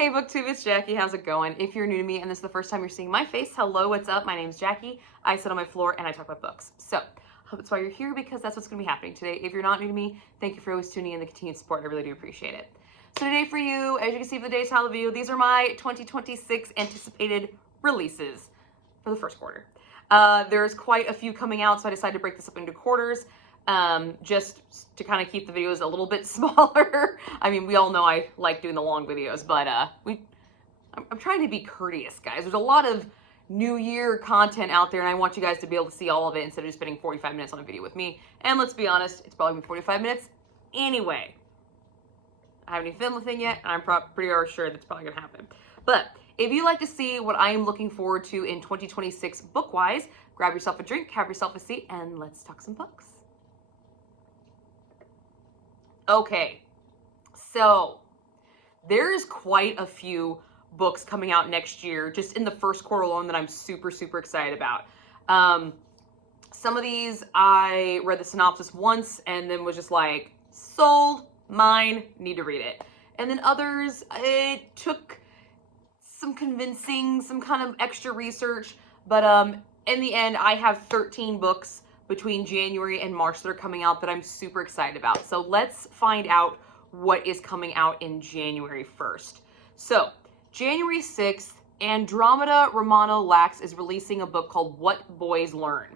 Hey BookTube, it's Jackie. How's it going? If you're new to me and this is the first time you're seeing my face, hello, what's up? My name's Jackie. I sit on my floor and I talk about books. So, I hope that's why you're here because that's what's going to be happening today. If you're not new to me, thank you for always tuning in and the continued support. I really do appreciate it. So today for you, as you can see from the day's title video, these are my 2026 anticipated releases for the first quarter. There's quite a few coming out, so I decided to break this up into quarters. Just to kind of keep the videos a little bit smaller. I mean, we all know I like doing the long videos, but I'm trying to be courteous, guys. There's a lot of New Year content out there, and I want you guys to be able to see all of it instead of just spending 45 minutes on a video with me. And let's be honest, it's probably been 45 minutes anyway. I haven't even filmed the thing yet, and I'm pretty sure that's probably gonna happen. But if you like to see what I am looking forward to in 2026 book-wise, grab yourself a drink, have yourself a seat, and let's talk some books. Okay, so there's quite a few books coming out next year, just in the first quarter alone, that I'm super, super excited about. Some of these, I read the synopsis once and then was just like, sold, mine, need to read it. And then others, it took some convincing, some kind of extra research, but in the end, I have 13 books between January and March that are coming out that I'm super excited about. So let's find out what is coming out in January 1st. So January 6th, Andromeda Romano Lax is releasing a book called What Boys Learn.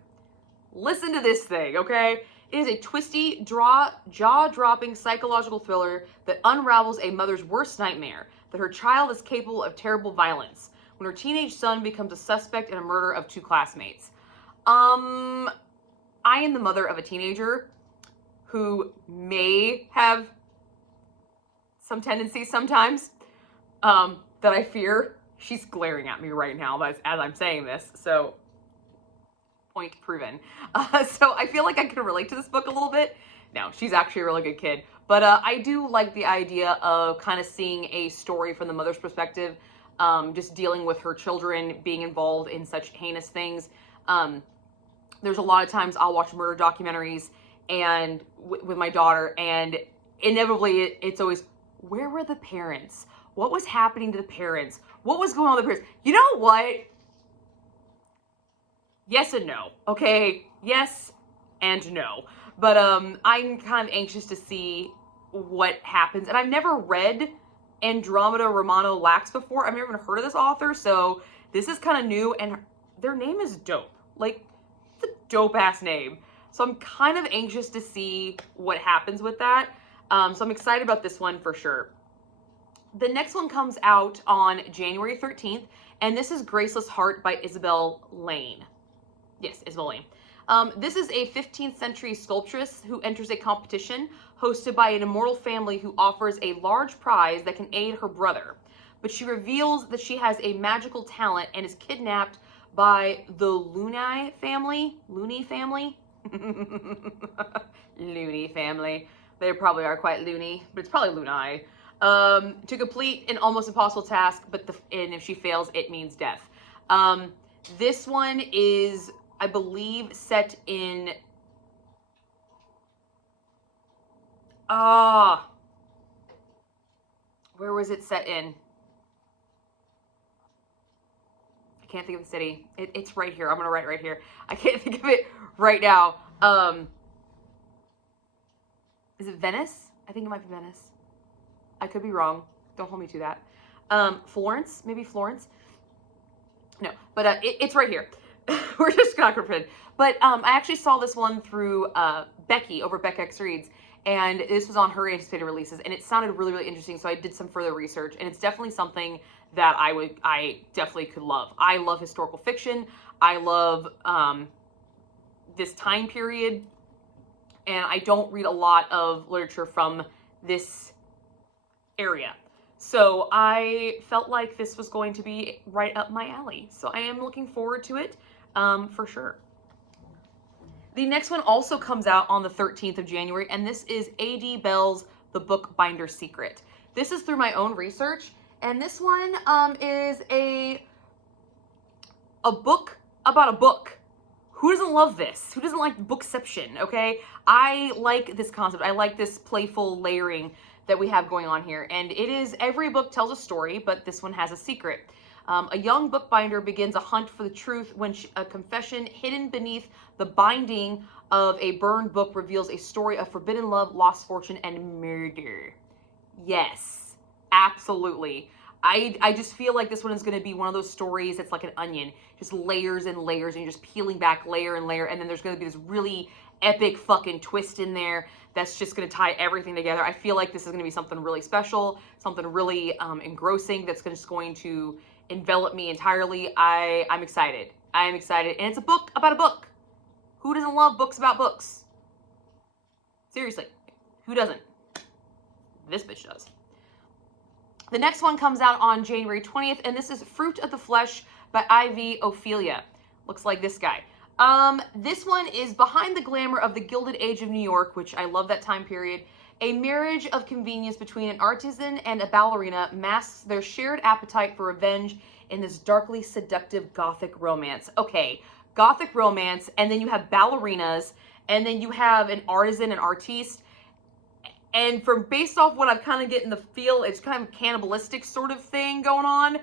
Listen to this thing, okay? It is a twisty, jaw-dropping psychological thriller that unravels a mother's worst nightmare, that her child is capable of terrible violence when her teenage son becomes a suspect in a murder of two classmates. I am the mother of a teenager who may have some tendencies sometimes that I fear. She's glaring at me right now as I'm saying this, so point proven. So I feel like I can relate to this book a little bit. No, she's actually a really good kid. But I do like the idea of kind of seeing a story from the mother's perspective, just dealing with her children being involved in such heinous things. There's a lot of times I'll watch murder documentaries and with my daughter, and inevitably it's always, where were the parents? What was happening to the parents? What was going on with the parents? You know what? Yes and no, okay? Yes and no. But I'm kind of anxious to see what happens. And I've never read Andromeda Romano Lax before. I've never even heard of this author, so this is kind of new, and their name is dope. Like, it's a dope-ass name. So I'm kind of anxious to see what happens with that. So I'm excited about this one for sure. The next one comes out on January 13th, and this is Graceless Heart by Isabel Lane. Yes, Isabel Lane. This is a 15th century sculptress who enters a competition hosted by an immortal family who offers a large prize that can aid her brother. But she reveals that she has a magical talent and is kidnapped by the Looney family. Looney family? Looney family. They probably are quite loony, but it's probably Looney. To complete an almost impossible task, and if she fails, it means death. This one is, I believe, set in... where was it set in? I can't think of the city. It's right here. I'm going to write right here. I can't think of it right now. Is it Venice? I think it might be Venice. I could be wrong. Don't hold me to that. Florence? Maybe Florence? No, but it's right here. We're just not going to pretend. But I actually saw this one through Becky over at Beck Reads, and this was on her anticipated releases, and it sounded really, really interesting, so I did some further research, and it's definitely something that I definitely could love. I love historical fiction. I love this time period, and I don't read a lot of literature from this area. So I felt like this was going to be right up my alley. So I am looking forward to it for sure. The next one also comes out on the 13th of January, and this is A.D. Bell's The Bookbinder's Secret. This is through my own research, and this one is a book about a book. Who doesn't love this? Who doesn't like bookception, okay? I like this concept. I like this playful layering that we have going on here. And it is, every book tells a story, but this one has a secret. A young bookbinder begins a hunt for the truth when a confession hidden beneath the binding of a burned book reveals a story of forbidden love, lost fortune, and murder. Yes, absolutely. I just feel like this one is going to be one of those stories that's like an onion, just layers and layers, and you're just peeling back layer and layer, and then there's going to be this really epic fucking twist in there that's just going to tie everything together. I feel like this is going to be something really special, something really engrossing that's just going to envelop me entirely. I'm excited. I'm excited. And it's a book about a book. Who doesn't love books about books? Seriously, who doesn't? This bitch does. The next one comes out on January 20th, and this is Fruit of the Flesh by Ivy Ophelia. Looks like this guy. This one is behind the glamour of the Gilded Age of New York, which I love that time period. A marriage of convenience between an artisan and a ballerina masks their shared appetite for revenge in this darkly seductive gothic romance. Okay, gothic romance, and then you have ballerinas, and then you have an artisan, an artiste, and from based off what I'm kind of getting the feel, it's kind of cannibalistic sort of thing going on.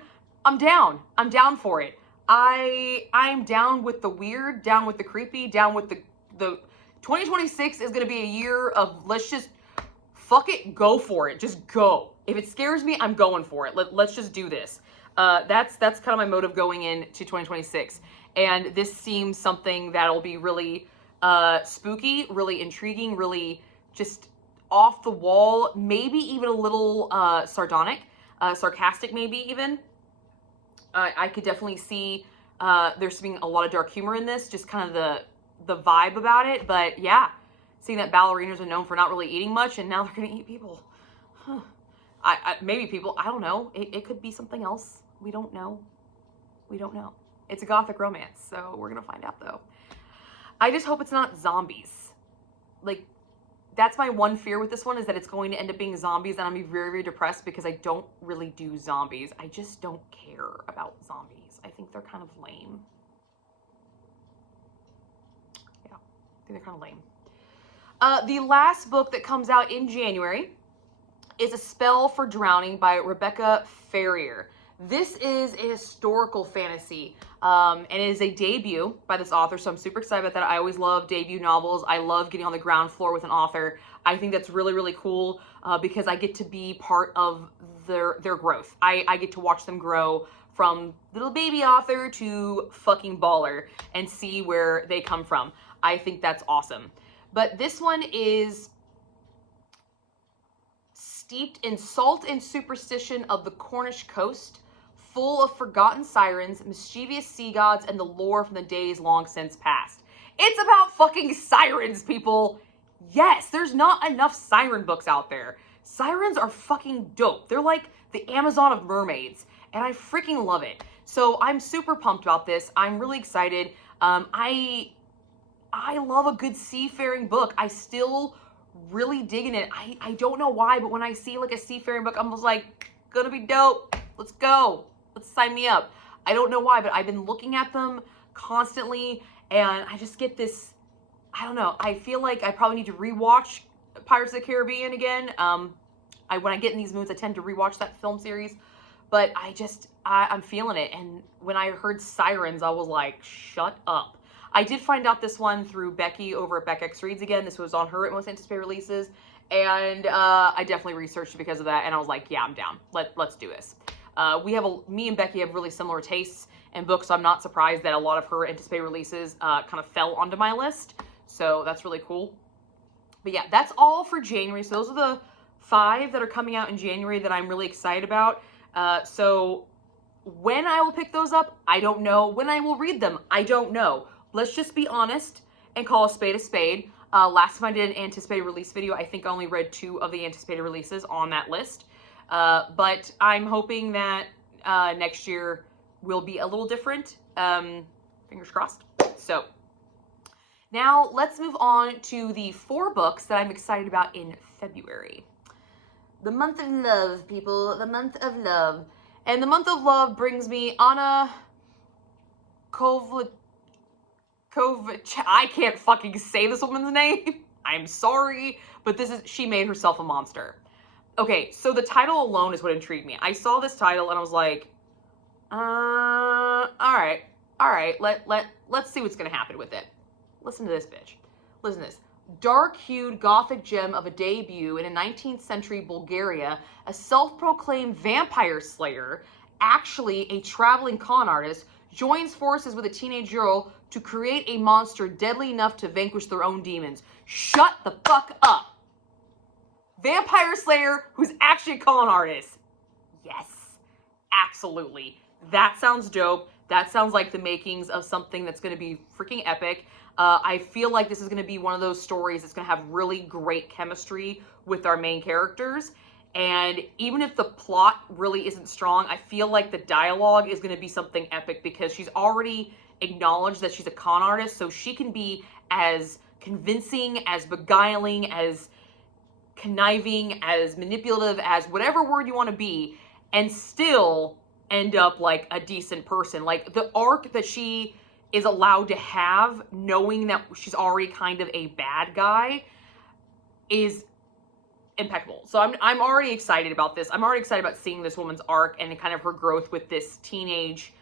I'm down. I'm down for it. I'm down with the weird, down with the creepy, down with the 2026 is going to be a year of let's just fuck it, go for it. Just go. If it scares me, I'm going for it. Let's just do this. That's kind of my motive going into 2026. And this seems something that'll be really spooky, really intriguing, really just off the wall, maybe even a little sarcastic maybe even. I could definitely see there's being a lot of dark humor in this, just kind of the vibe about it. But yeah, seeing that ballerinas are known for not really eating much, and now they're going to eat people. Huh. Maybe people, I don't know. It could be something else. We don't know. We don't know. It's a gothic romance, so we're going to find out though. I just hope it's not zombies. Like, that's my one fear with this one, is that it's going to end up being zombies, and I'm going to be very, very depressed because I don't really do zombies. I just don't care about zombies. I think they're kind of lame. Yeah, I think they're kind of lame. The last book that comes out in January is A Spell for Drowning by Rebecca Ferrier. This is a historical fantasy, and it is a debut by this author, so I'm super excited about that. I always love debut novels. I love getting on the ground floor with an author. I think that's really, really cool because I get to be part of their growth. I get to watch them grow from little baby author to fucking baller and see where they come from. I think that's awesome. But this one is steeped in salt and superstition of the Cornish coast, full of forgotten sirens, mischievous sea gods, and the lore from the days long since past. It's about fucking sirens, people. Yes, there's not enough siren books out there. Sirens are fucking dope. They're like the Amazon of mermaids, and I freaking love it. So I'm super pumped about this. I'm really excited. I love a good seafaring book. I still really digging it. I don't know why, but when I see like a seafaring book, I'm just like, gonna be dope. Let's go. Let's sign me up. I don't know why, but I've been looking at them constantly, and I just get this, I don't know, I feel like I probably need to rewatch Pirates of the Caribbean again. When I get in these moods, I tend to rewatch that film series, but I'm feeling it, and when I heard sirens, I was like, shut up. I did find out this one through Becky over at Beck Reads again. This was on her most anticipated releases, and I definitely researched it because of that, and I was like, yeah, I'm down. Let's do this. Me and Becky have really similar tastes in books, so I'm not surprised that a lot of her anticipated releases kind of fell onto my list. So that's really cool. But yeah, that's all for January. So those are the 5 that are coming out in January that I'm really excited about. So when I will pick those up, I don't know. When I will read them, I don't know. Let's just be honest and call a spade a spade. Last time I did an anticipated release video, I think I only read 2 of the anticipated releases on that list. But I'm hoping that next year will be a little different. Fingers crossed. So now let's move on to the 4 books that I'm excited about in February. The month of love, people. The month of love. And the month of love brings me Anna Kovac. I can't fucking say this woman's name. I'm sorry, but she made herself a monster. Okay, so the title alone is what intrigued me. I saw this title and I was like, all right, let's see what's gonna happen with it. Listen to this, bitch. Listen to this. Dark-hued gothic gem of a debut in a 19th century Bulgaria, a self-proclaimed vampire slayer, actually a traveling con artist, joins forces with a teenage girl to create a monster deadly enough to vanquish their own demons. Shut the fuck up. Vampire slayer who's actually a con artist. Yes, absolutely. That sounds dope. That sounds like the makings of something that's going to be freaking epic. I feel like this is going to be one of those stories that's going to have really great chemistry with our main characters. And even if the plot really isn't strong, I feel like the dialogue is going to be something epic because she's already acknowledged that she's a con artist, so she can be as convincing, as beguiling, as conniving, as manipulative, as whatever word you want to be, and still end up like a decent person. Like the arc that she is allowed to have, knowing that she's already kind of a bad guy, is impeccable. So I'm already excited about this. I'm already excited about seeing this woman's arc and kind of her growth with this teenage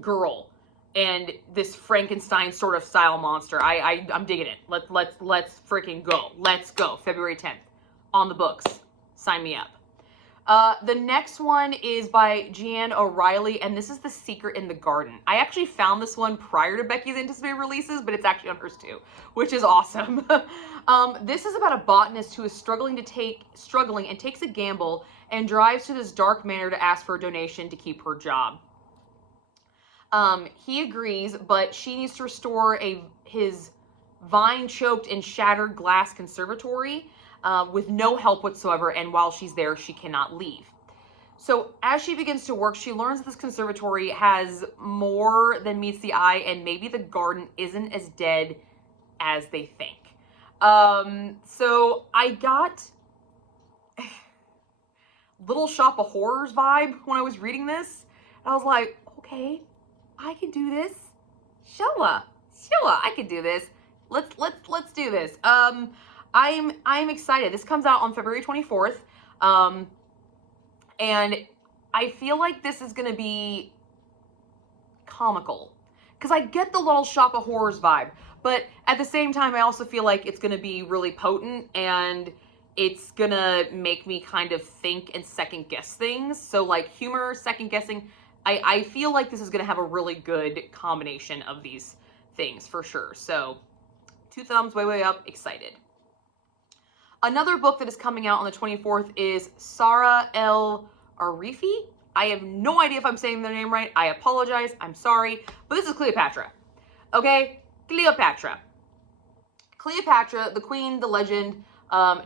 girl and this Frankenstein sort of style monster. I'm digging it. Let's freaking go. Let's go. February 10th on the books. Sign me up. The next one is by Jeanne O'Reilly, and this is The Secret in the Garden. I actually found this one prior to Becky's anticipated releases, but it's actually on hers too, which is awesome. This is about a botanist who is struggling and takes a gamble and drives to this dark manor to ask for a donation to keep her job. He agrees, but she needs to restore his vine-choked and shattered glass conservatory with no help whatsoever, and while she's there, she cannot leave. So as she begins to work, she learns that this conservatory has more than meets the eye, and maybe the garden isn't as dead as they think. So I got Little Shop of Horrors vibe when I was reading this. I was like, okay, I can do this. Showa, I can do this. Let's do this. I'm excited. This comes out on February 24th. And I feel like this is going to be comical because I get the Little Shop of Horrors vibe, but at the same time, I also feel like it's going to be really potent and it's going to make me kind of think and second guess things. So like humor, second guessing, I feel like this is going to have a really good combination of these things for sure. So 2 thumbs, way up, excited. Another book that is coming out on the 24th is Sara El Arifi. I have no idea if I'm saying their name right. I apologize. I'm sorry. But this is Cleopatra. Okay? Cleopatra. Cleopatra, the queen, the legend,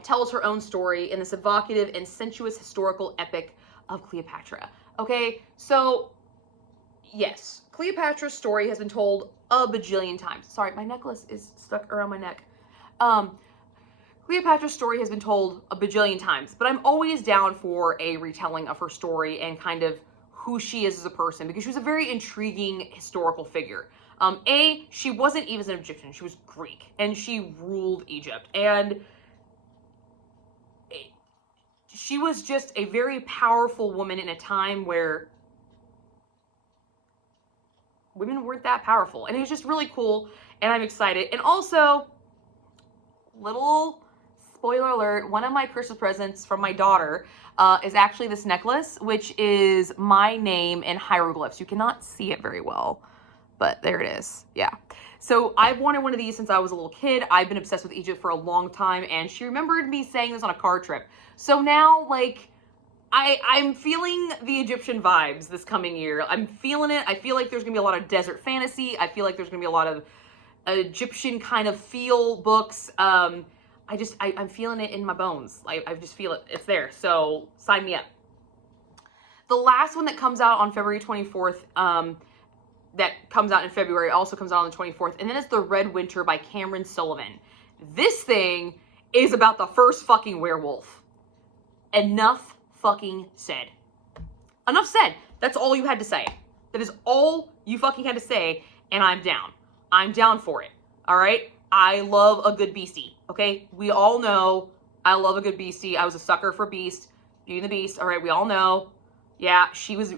tells her own story in this evocative and sensuous historical epic of Cleopatra. Okay? So, yes. Cleopatra's story has been told a bajillion times. Sorry, my necklace is stuck around my neck. Cleopatra's story has been told a bajillion times, but I'm always down for a retelling of her story and kind of who she is as a person, because she was a very intriguing historical figure. She wasn't even an Egyptian, she was Greek, and she ruled Egypt, and she was just a very powerful woman in a time where women weren't that powerful, and it was just really cool, and I'm excited. And also, little spoiler alert, one of my Christmas presents from my daughter is actually this necklace, which is my name in hieroglyphs. You cannot see it very well, but there it is. Yeah. So I've wanted one of these since I was a little kid. I've been obsessed with Egypt for a long time, and she remembered me saying this on a car trip. So now, like, I'm feeling the Egyptian vibes this coming year. I'm feeling it. I feel like there's gonna be a lot of desert fantasy. I feel like there's gonna be a lot of Egyptian kind of feel books. I'm feeling it in my bones. I just feel it. It's there. So sign me up. The last one that comes out on February 24th, that comes out in February, also comes out on the 24th. And then it's The Red Winter by Cameron Sullivan. This thing is about the first fucking werewolf. Enough fucking said. Enough said. That's all you had to say. That is all you fucking had to say, and I'm down. I'm down for it. All right? I love a good beastie, okay? We all know I love a good Beastie. I was a sucker for Beast. Beauty and the Beast. All right, we all know. Yeah, she was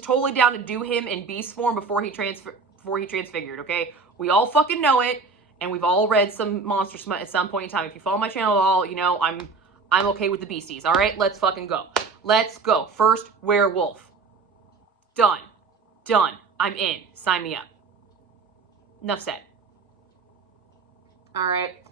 totally down to do him in Beast form before he transfigured, okay? We all fucking know it, and we've all read some monster smut at some point in time. If you follow my channel at all, you know I'm okay with the Beasties. All right, let's fucking go. Let's go. First werewolf. Done. Done. I'm in. Sign me up. Enough said. All right.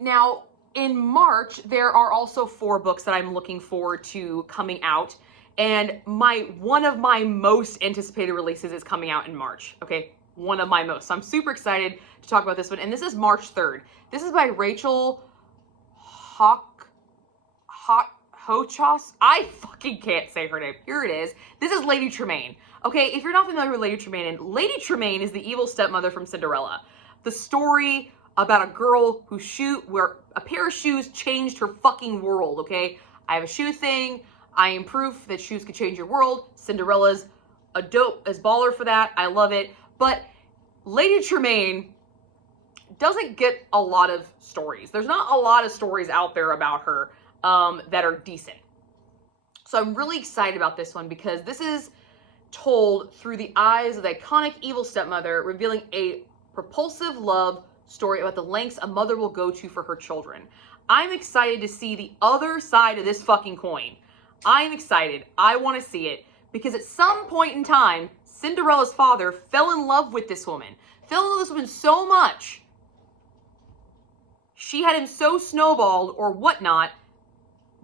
Now, in March, there are also 4 books that I'm looking forward to coming out. And one of my most anticipated releases is coming out in March. Okay, one of my most. So I'm super excited to talk about this one. And this is March 3rd. This is by Rachel Hochhaus. I fucking can't say her name. Here it is. This is Lady Tremaine. Okay, if you're not familiar with Lady Tremaine, Lady Tremaine is the evil stepmother from Cinderella. The story about a girl where a pair of shoes changed her fucking world, okay? I have a shoe thing. I am proof that shoes could change your world. Cinderella's a dope as baller for that. I love it. But Lady Tremaine doesn't get a lot of stories. There's not a lot of stories out there about her that are decent. So I'm really excited about this one because this is told through the eyes of the iconic evil stepmother, revealing a propulsive love story about the lengths a mother will go to for her children. I'm excited to see the other side of this fucking coin. I'm excited. I want to see it because at some point in time, Cinderella's father fell in love with this woman. Fell in love with this woman so much. She had him so snowballed or whatnot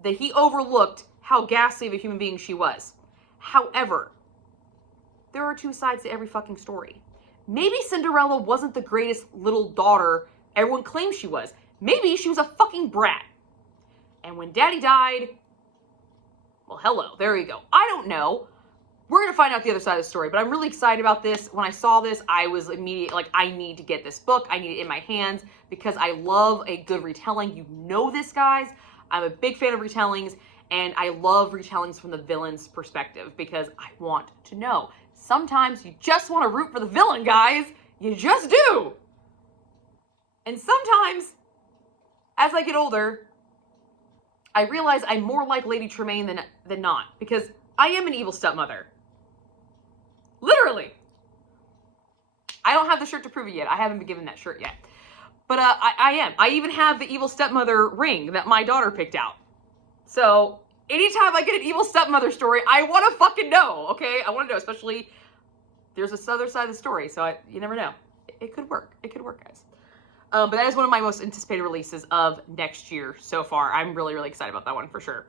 that he overlooked how ghastly of a human being she was. However, there are 2 sides to every fucking story. Maybe Cinderella wasn't the greatest little daughter everyone claims she was. Maybe she was a fucking brat. And when daddy died, well, hello, there you go. I don't know. We're going to find out the other side of the story, but I'm really excited about this. When I saw this, I was immediately like, I need to get this book. I need it in my hands because I love a good retelling. You know this, guys. I'm a big fan of retellings, and I love retellings from the villain's perspective because I want to know. Sometimes you just want to root for the villain, guys. You just do. And sometimes, as I get older, I realize I'm more like Lady Tremaine than not because I am an evil stepmother. Literally. I don't have the shirt to prove it yet. I haven't been given that shirt yet. But I am. I even have the evil stepmother ring that my daughter picked out. So anytime I get an evil stepmother story, I want to fucking know, okay? I want to know, especially there's this other side of the story, so you never know. It could work. It could work, guys. But that is one of my most anticipated releases of next year so far. I'm really, really excited about that one for sure.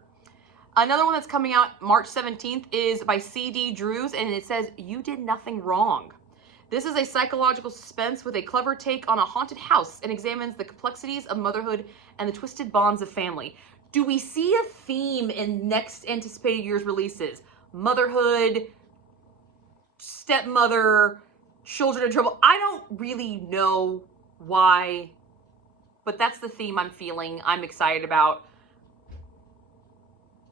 Another one that's coming out March 17th is by C.D. Drews, and it says, You Did Nothing Wrong. This is a psychological suspense with a clever take on a haunted house and examines the complexities of motherhood and the twisted bonds of family. Do we see a theme in next anticipated year's releases? Motherhood, stepmother, children in trouble. I don't really know why, but that's the theme I'm feeling. I'm excited about.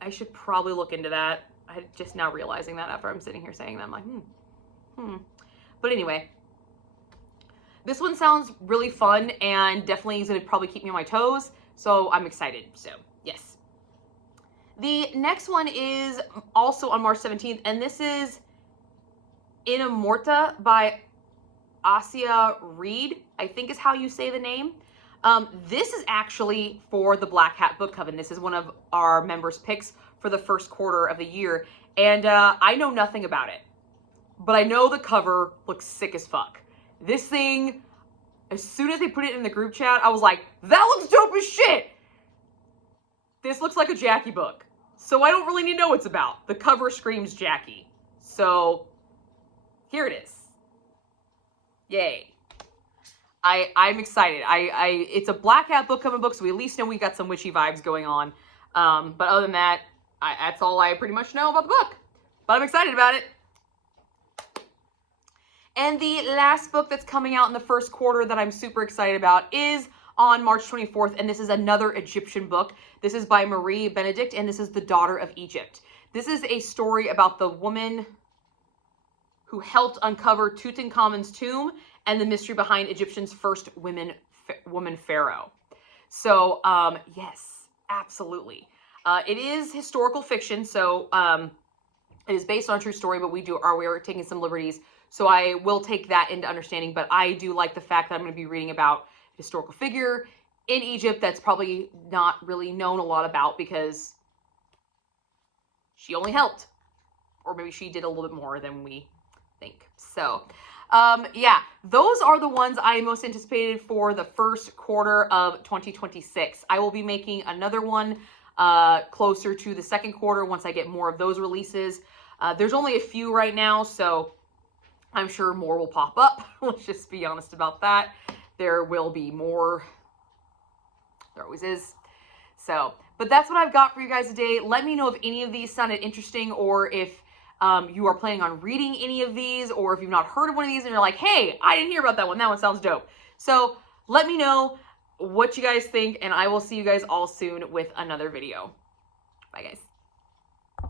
I should probably look into that. I'm just now realizing that after I'm sitting here saying that. I'm like, But anyway, this one sounds really fun and definitely is going to probably keep me on my toes. So I'm excited. So yes. The next one is also on March 17th, and this is Inamorta by Asia Reed, I think is how you say the name. This is actually for the Black Hat Book Coven. This is one of our members' picks for the first quarter of the year. And I know nothing about it, but I know the cover looks sick as fuck. This thing, as soon as they put it in the group chat, I was like, that looks dope as shit. This looks like a Jackie book. So I don't really need to know what it's about. The cover screams Jackie. So here it is. Yay. I'm excited. It's a Black Hat Book Coven book, so we at least know we got some witchy vibes going on. But other than that, that's all I pretty much know about the book. But I'm excited about it. And the last book that's coming out in the first quarter that I'm super excited about is on March 24th, and this is another Egyptian book. This is by Marie Benedict, and this is The Daughter of Egypt. This is a story about the woman who helped uncover Tutankhamun's tomb and the mystery behind Egyptian's first woman pharaoh. So, yes, Absolutely. It is historical fiction, so it is based on a true story, but we are taking some liberties. So I will take that into understanding, but I do like the fact that I'm going to be reading about a historical figure in Egypt that's probably not really known a lot about because she only helped. Or maybe she did a little bit more than we think. So, yeah, those are the ones I most anticipated for the first quarter of 2026. I will be making another one closer to the second quarter once I get more of those releases. There's only a few right now, so I'm sure more will pop up. Let's just be honest about that. There will be more. There always is. So, but that's what I've got for you guys today. Let me know if any of these sounded interesting, or if you are planning on reading any of these, or if you've not heard of one of these and you're like, hey, I didn't hear about that one. That one sounds dope. So let me know what you guys think, and I will see you guys all soon with another video. Bye, guys.